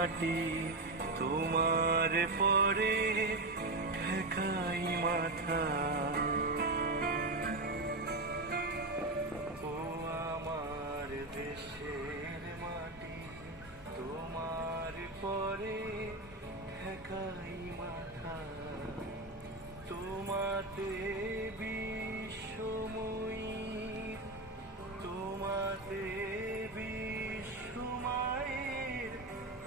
মাটি, তোমার পরে ঠেকাই মাথা। ও আমার দেশের মাটি, তোমার পরে ঠেকাই মাথা। তোমাতে বিশ্বময়ী, তোমাতে বিশ্বমায়ের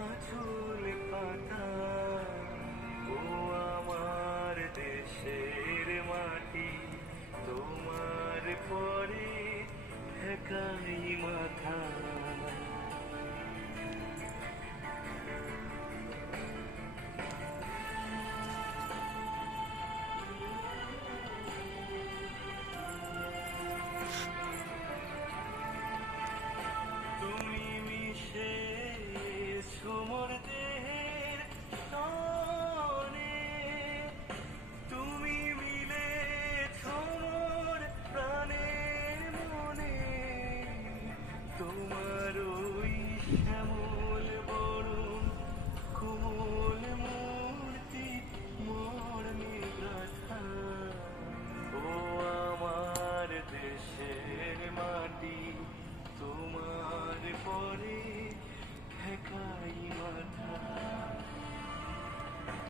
আঁচল পাতা। ও আমার দেশের মাটি, তোমার পরে ঠেকাই মাথা।